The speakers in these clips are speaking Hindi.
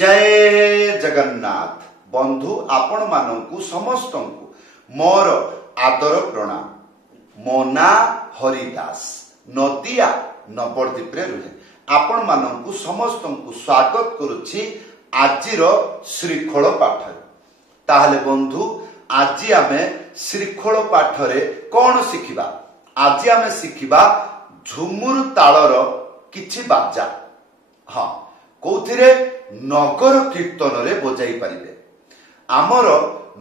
जय जगन्नाथ बंधु आपण मानू समस्त मोर आदर प्रणाम। मो ना हरिदास नदिया नवद्वीप रुहे आपण मानू समस्त स्वागत करुछि आजिर श्रीखोल पाठ। ताहले बंधु आज आमे श्रीखोल पाठ रे कौन शिखिबा? आज आमे शिखिबा झुमुर तालर किछि बाजा। हाँ कौथिरे नगर कीर्तन रे बजाई पारिबे। आमर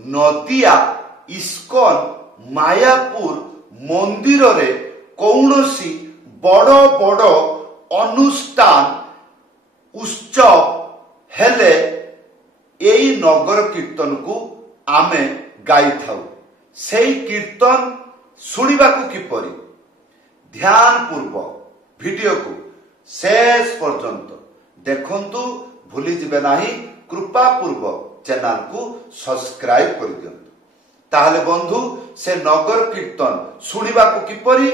नदिया इस्कन मायापुर मंदिर रे कौनसी बड़ बड़ अनुष्ठान उत्सव हेले एई नगर कीर्तन को आमे गाई थाउ। सेई कीर्तन सुनिबा को किपरि ध्यान पूर्वक वीडियो को शेष पर्यंत देखंतु भूली जिबे नाही। कृपा पूर्वक चैनल को सब्सक्राइब कर दियंतु। ताहले बंधु से नगर कीर्तन सुनिबा को किपरि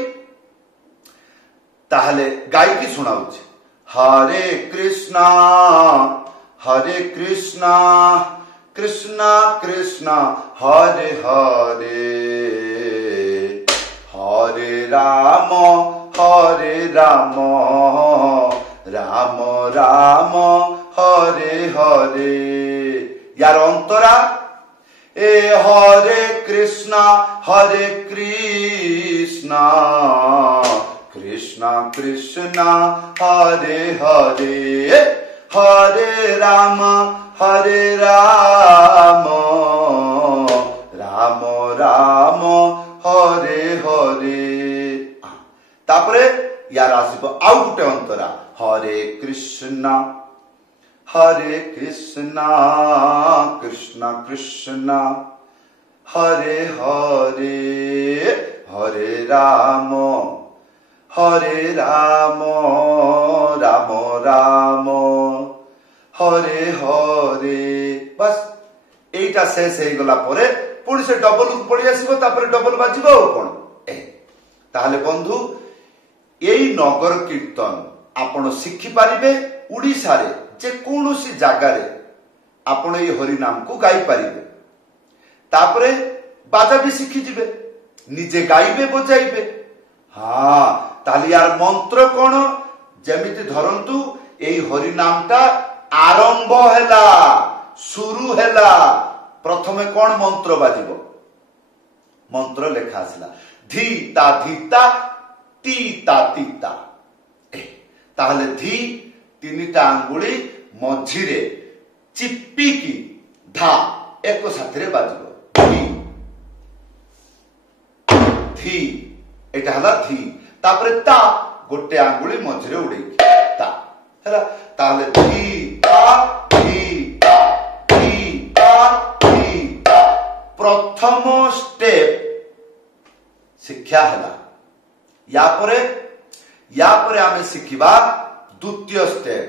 ताहले गाई की सुनाउछि। हरे कृष्णा कृष्णा कृष्णा हरे हरे, हरे राम राम राम हरे हरे। यार अंतरा ए हरे कृष्णा कृष्णा कृष्णा हरे हरे, हरे राम राम राम हरे हरे। तापरे यार आसिबो आउ गुटे अंतरा हरे कृष्णा कृष्णा कृष्णा हरे हरे, हरे राम राम राम हरे हरे। बस एटा शेष हे गला परे पुणी से डबल पड़ी आसीबो, तापरे डबल बाजिबो और कोन ताहले बंधु एई नगर कीर्तन आपण शिखि पारिबे। उड़ीसा रे जे कोनोसी जागा रे आपण एई हरि नाम को गाई पारिबे। तापरे बाजा भी शिखि जिबे, निजे गाइबे बजाइबे। हाँ ताहले यार मंत्र कोन? जेमिति धरंतु एई हरि नामटा आरंभ हैला, शुरू हैला, प्रथमे कोन मंत्र बाजिबो? मंत्र लेखा आसला धीता धीता तीता तीता। ताहले धी तीनिटा आंगुली मझिरे चिप्पी की धा एक साथरे बाजिबो। धी एटा हला धी। तापरे ता गोटे आंगुली मझिरे उड़े ता हैला। ताहले धीता धीता धीता धीता प्रथम स्टेप शिक्षा हैला। या परे आमे शिखिबा द्वितीय स्टेप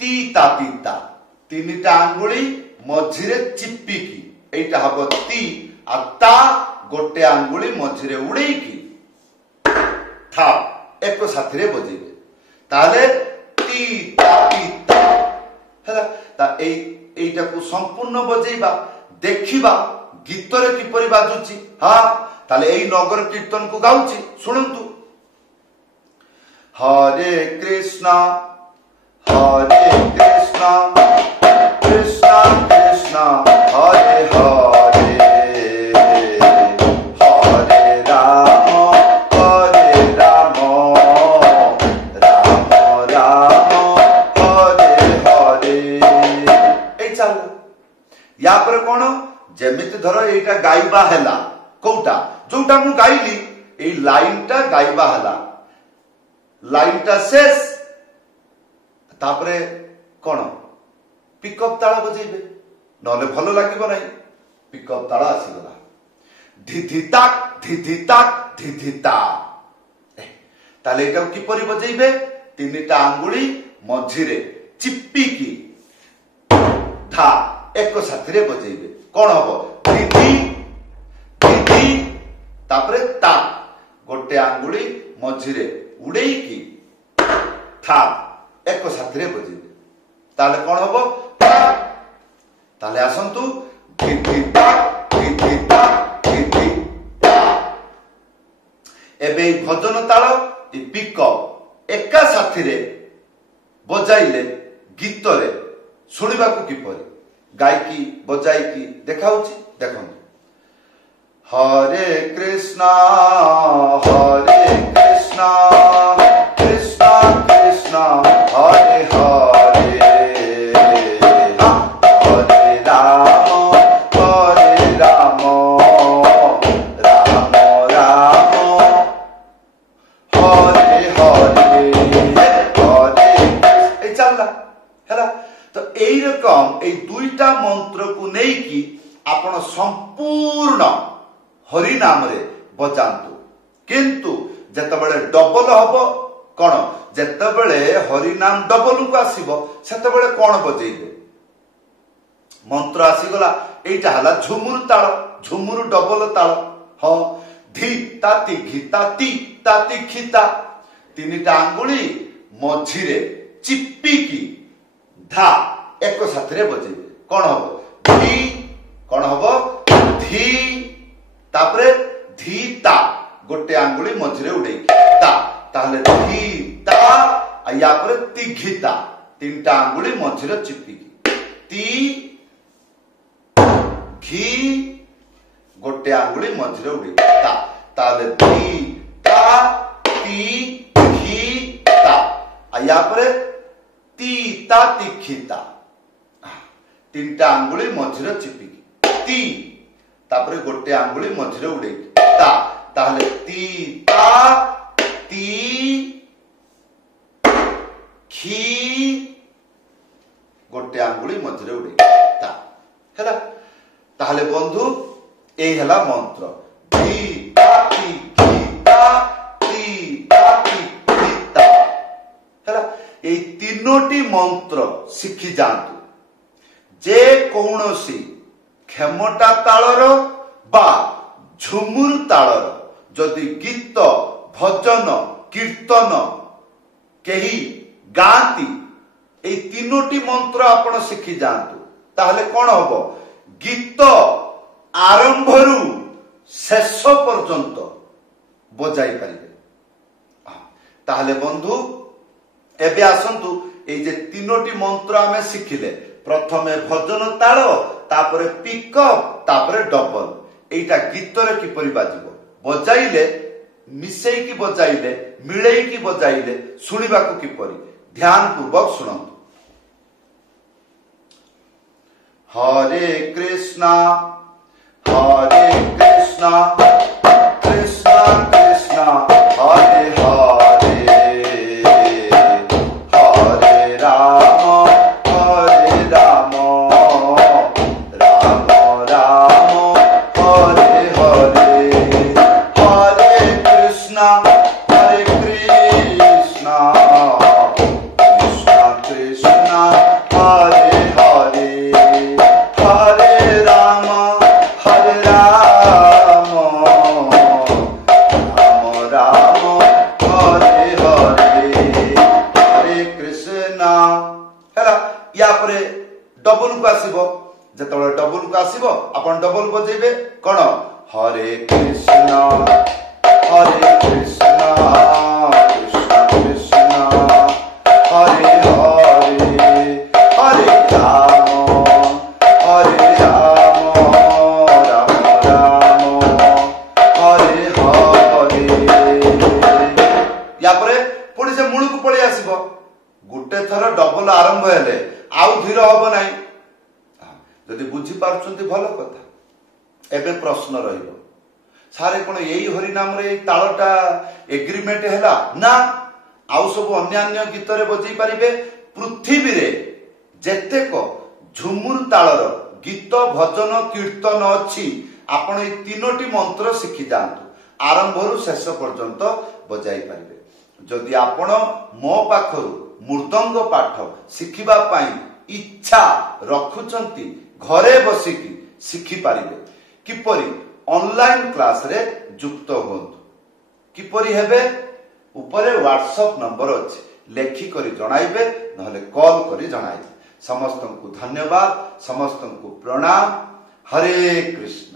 तीता तीता। तीनिटा आंगुली मझिरे चिप्पी की एटा हबो ती आ ता गोटे आंगुली मझिरे उड़े की था एक साथरे बजेबे। ताले तीता तीता हैला। ता एटा को संपूर्ण बजेबा देखिबा गीत रे किपरि बाजुची। हाँ ताले एई नगर कीर्तन को गाउची सुनंतु। हरे कृष्णा कृष्णा कृष्णा हरे हरे, हरे राम राम राम हरे हरे। ए चल या पर कोन? जेमिति धर एटा गाइबा हैला कोउटा जोटा मु गाइली ए लाइनटा गाइबा हैला, लाइनटा शेष। तापरे कोन पिकअप ताला बजेबे नले भलो लागिबो नै। पिकअप ताला आसीगला धिधिता धिधिता धिधिता। ताले एटा किपरि बजेबे? तीनिटा आंगुली मझिरे चिप्पी की धा एक साथरे बजेबे। कोन हबो? धिधि धिधि तापरे ता गोटे आंगुली मझिरे उड़ेई की था एक साथरे बजेबे। ताले कौन हबो ताले आसंतु धिधिता धिधिता धिधिता एबे भजन ताल ए पिकअप एका साथी रे बजाइले गीत रे सुनिबा को किपरि गायकी बजाइकी देखाउची देखंतु हरे कृष्णा कृष्णा कृष्णा हरे हरे हरे राम राम राम हरे हरे हरे ए चलला हैला तो एई रकम ए दुईटा मंत्र को नहीं कि आपण संपूर्ण हरि नाम रे बजांतु किंतु जेतबेले डबल हबो कोन जेतबेले हरि नाम डबल को आसीबो सेतबेले कोन बजेइबे मंत्र आसीगला एटा हला झुमुर ताल झुमुर डबल ताल ह धी ताती घिताती ताती खिता तीनटा अंगुली मझिरे चिप्पी की धा एक साथ रे बजेइबे कोन हबो धी कोन हबो धी तापरे धीता गोटे आंगुली मझिरे उडे ता ताहले धीता या पर तिघिता तीनटा आंगुली मझिरे चिपी ती घी गोटे आंगुली मझिरे उडे ता ताहले धीता ती घीता या पर तीता तिखिता तीनटा आंगुली मझिरे चिपी ती तापरे गोटे आंगुली मझिरे उडे ता ताहले ती ता ती खी गोटे आंगुली मझिरे उडे ता हैला ताहले बंधु ए हैला मंत्र धी ता ती घीता ती ता ती घीता हैला ए तीनोटी मंत्र शिखि जांतु जे कौनसी खेमटा तालर बा झुमुर तालर जदि गीत भजन कीर्तन केही गाती ए तीनोटी मंत्र आपण शिखि जांतु ताहले कोन हबो गीत आरंभरू शेष पर्यंत बजाई पारिबे ताहले बंधु एबे आसंतु ए जे तीनोटी मंत्र आमे शिखिले प्रथमे भजन ताल तापरे पिकअप तापरे डबल एटा गीत रे किपरि बाजिबो बजाइले मिसेई की बजाइले मिलेई की बजाइले सुनिबा को किपरि ध्यान पूर्वक सुनंतु हरे कृष्णा कृष्णा कृष्णा हरे हरे हरे राम डबल को आसीबो जेतबे डबल को आसीबो आपण डबल बजेबे कोन हरे कृष्णा कृष्णा कृष्णा हरे हरे हरे राम राम राम हरे हरे या परे पुणी से मूल को पळी आसीबो गुटे थर डबल आरंभ हेले आउ धीर हब नाही जदि बुझी पारछंती भल कथा एबे प्रश्न रहिबो सारे कोन एई हरि नाम रे ताळटा एग्रीमेंट हैला ना आउ सब अन्य गीत रे बजै पारिबे पृथ्वी रे जेतेक झुमुर ताळर गीत भजन कीर्तन अछि आपण ए तीनोटी मंत्र शिखि जांतु आरंभरु शेष पर्यंत बजाई पारिबे जदि आपण मो पाखरु मृदंग पाठ शिखिबा पाई इच्छा रखुचंती घरे बसिकी शिखि पारिबे किपरि ऑनलाइन क्लास रे जुक्त होंतु किपरि हेबे ऊपर व्हाट्सएप नंबर अछि लेखि करी जणाइबे नहले कॉल करी जणाइबे समस्त को धन्यवाद, समस्त को प्रणाम। हरे कृष्ण।